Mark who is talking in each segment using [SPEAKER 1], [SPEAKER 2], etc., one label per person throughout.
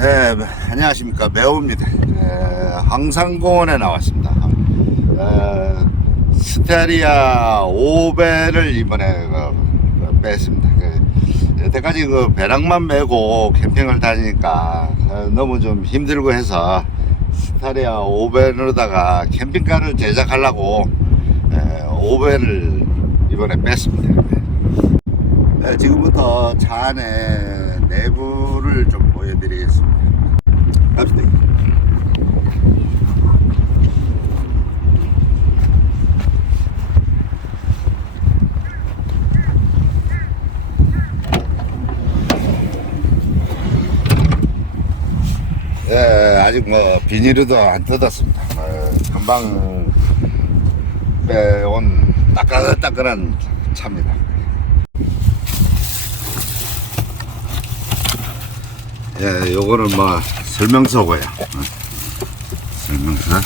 [SPEAKER 1] 예, 안녕하십니까 매우입니다. 예, 황산공원에 나왔습니다. 예, 스테리아 5배를 이번에 그, 뺐습니다. 그, 여태까지 그 배낭만 메고 캠핑을 다니니까 어, 너무 좀 힘들고 해서 스테리아 5배로다가 캠핑카를 제작하려고 예, 5배를 이번에 뺐습니다. 네, 지금부터 차 안에 내부를 좀 보여드리겠습니다. 갑시다. 예, 아직 뭐 비닐도 안 뜯었습니다. 어, 금방 빼온 따끈따끈한 차입니다. 예, 요거는 뭐 설명서고요. 어, 설명서.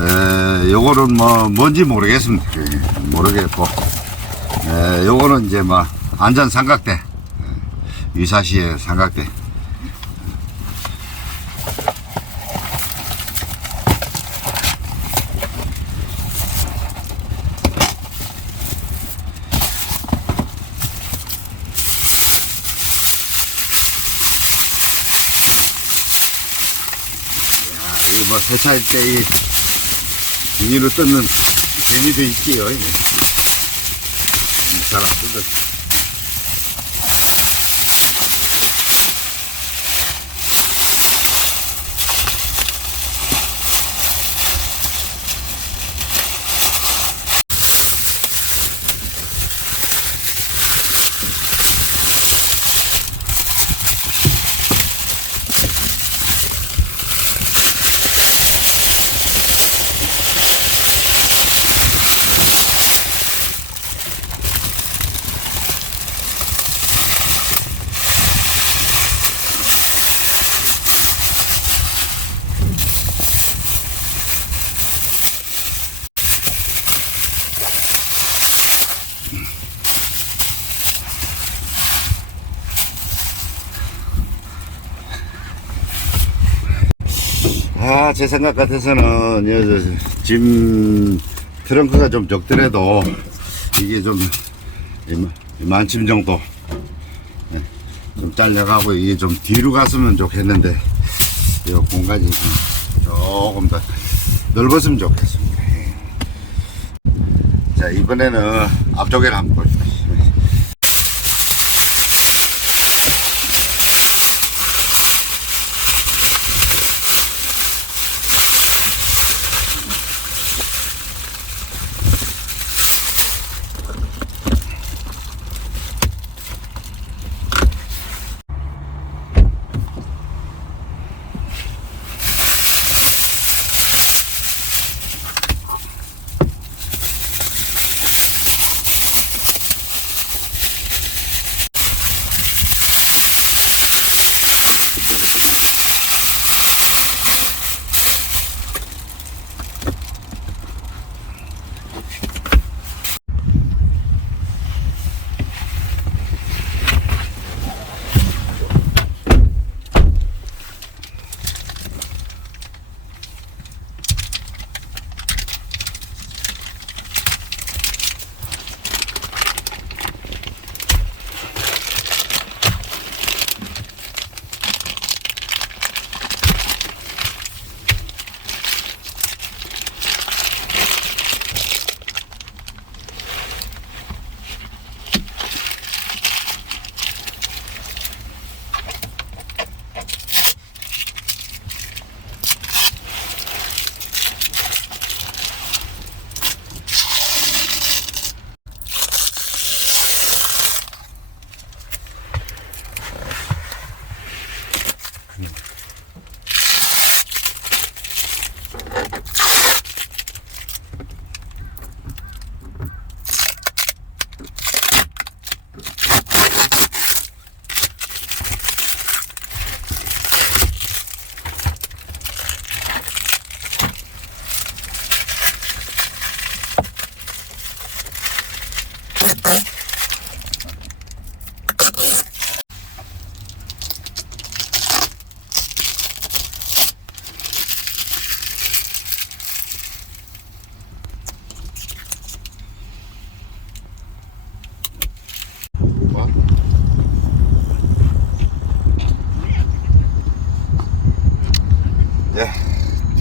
[SPEAKER 1] 에, 요거는 뭐 뭔지 모르겠습니다. 예, 모르겠고. 에, 요거는 이제 뭐 안전 삼각대. 예, 유사시의 삼각대. 세차할 때이 비닐로 뜯는 재미도 있지요. 잘안 뜯어. 아, 제 생각 같아서는, 여, 저, 짐, 트렁크가 좀 적더라도, 이게 좀, 이만침 정도, 예, 좀 잘려가고, 이게 좀 뒤로 갔으면 좋겠는데, 이 공간이 좀 조금 더 넓었으면 좋겠습니다. 예. 자, 이번에는 앞쪽에를 한번 보십시오.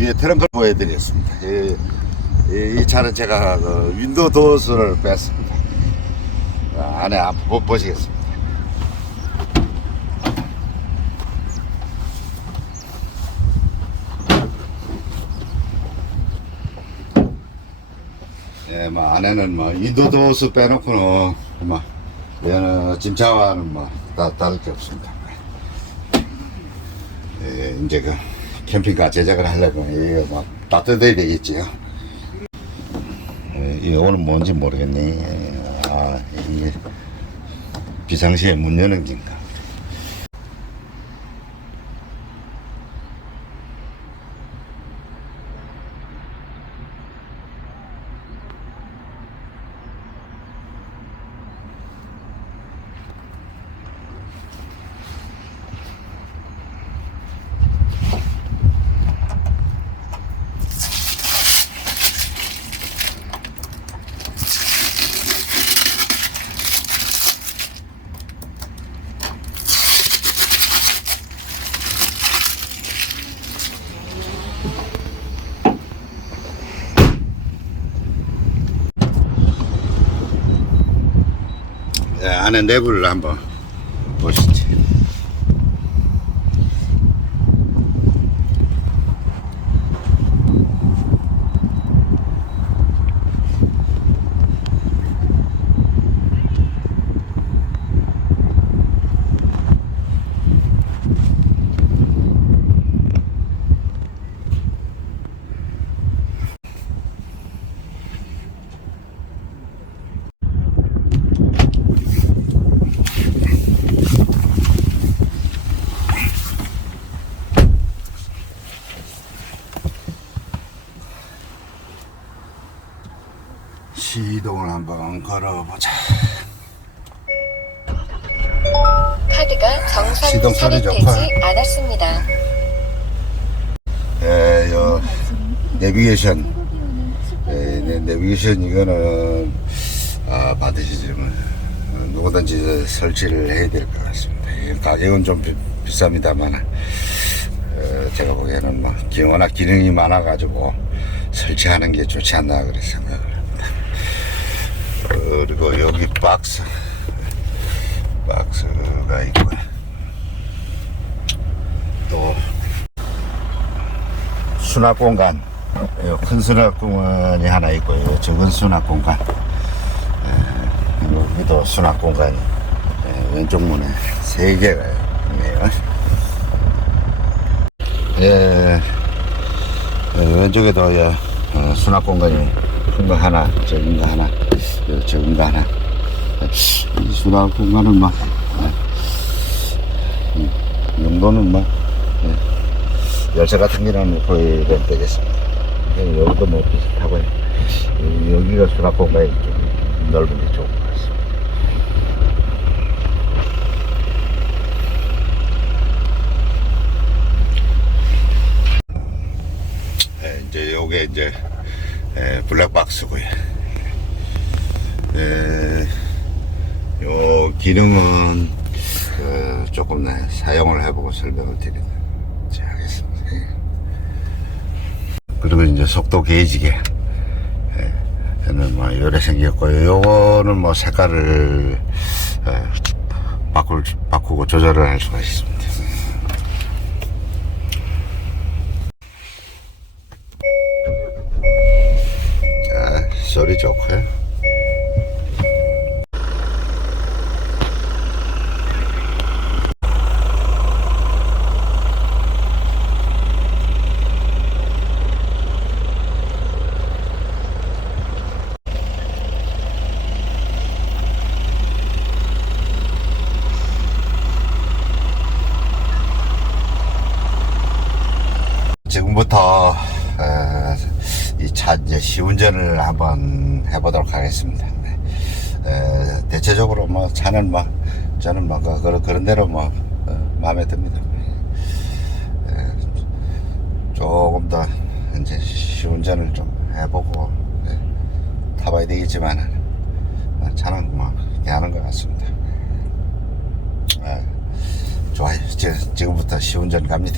[SPEAKER 1] 이 트렁크를 보여드렸습니다. 이, 이, 이 차는 제가 그 윈도우 도어스를 뺐습니다. 아, 안에 보- 보시겠습니다. 예, 뭐 안에는 뭐 윈도우 도어스 빼놓고는 뭐 얘는 짐차와는 뭐 다, 다를 게 없습니다. 예, 이제 그 캠핑카 제작을 하려면 이거 막 따뜻해야 되겠지요. 예, 이게 오늘 뭔지 모르겠네. 아, 이게 비상시에 문 여는 긴가. 예, 안에 내부를 한번 보시죠. 시동을 한번 걸어보자.
[SPEAKER 2] 카드가 정상
[SPEAKER 1] 시동 소리
[SPEAKER 2] 삽입되지
[SPEAKER 1] 좋고.
[SPEAKER 2] 않았습니다.
[SPEAKER 1] 예, 요 내비게이션, 예, 네, 내비게이션 이거는 아, 어, 누구든지 설치를 해야 될 것 같습니다. 가격은 좀 비, 비쌉니다만 어, 제가 보기에는 뭐 기- 워낙 기능이 많아가지고 설치하는 게 좋지 않나 그렇게 생각을. 그리고 여기 박스, 박스가 있고 또 수납 공간, 요큰 수납 공간이 하나 있고요. 적은 수납 공간. 에, 여기도 수납 공간이 에, 왼쪽 문에 세 개가 있네요. 예, 예, 왼쪽에도 예, 어, 수납 공간이 큰 거 하나, 적은 거 하나, 요 적은 거 하나. 이 수납 공간은 막, 예, 이 정도는 막, 열쇠 같은 거는 놓고 이면 되겠습니다. 여기도 뭐 비슷하고요. 이- 여기가 수납 공간이 좀 넓은 게 좋은 것 같습니다. 예, 이제 요게 이제 예, 블랙박스고요. 예, 요 기능은 그 조금 네, 사용을 해보고 설명을 드리도록 하겠습니다. 예. 그리고 이제 속도 게이지게 예, 얘는 뭐 요래 생겼고요. 요거는 뭐 색깔을 예, 바꿀 바꾸고 조절을 할 수가 있습니다. 자, 소리 좋고요. 지금부터 이 차 이제 시운전을 한번 해보도록 하겠습니다. 네. 에, 대체적으로 뭐 차는 막 저는 막 그- 그런 그런 대로 뭐 어, 마음에 듭니다. 에, 조금 더 이제 시운전을 좀 해보고 네, 타봐야 되겠지만 어, 차는 뭐 괜찮은 것 같습니다. 에, 좋아요. 지- 지금부터 시운전 갑니다.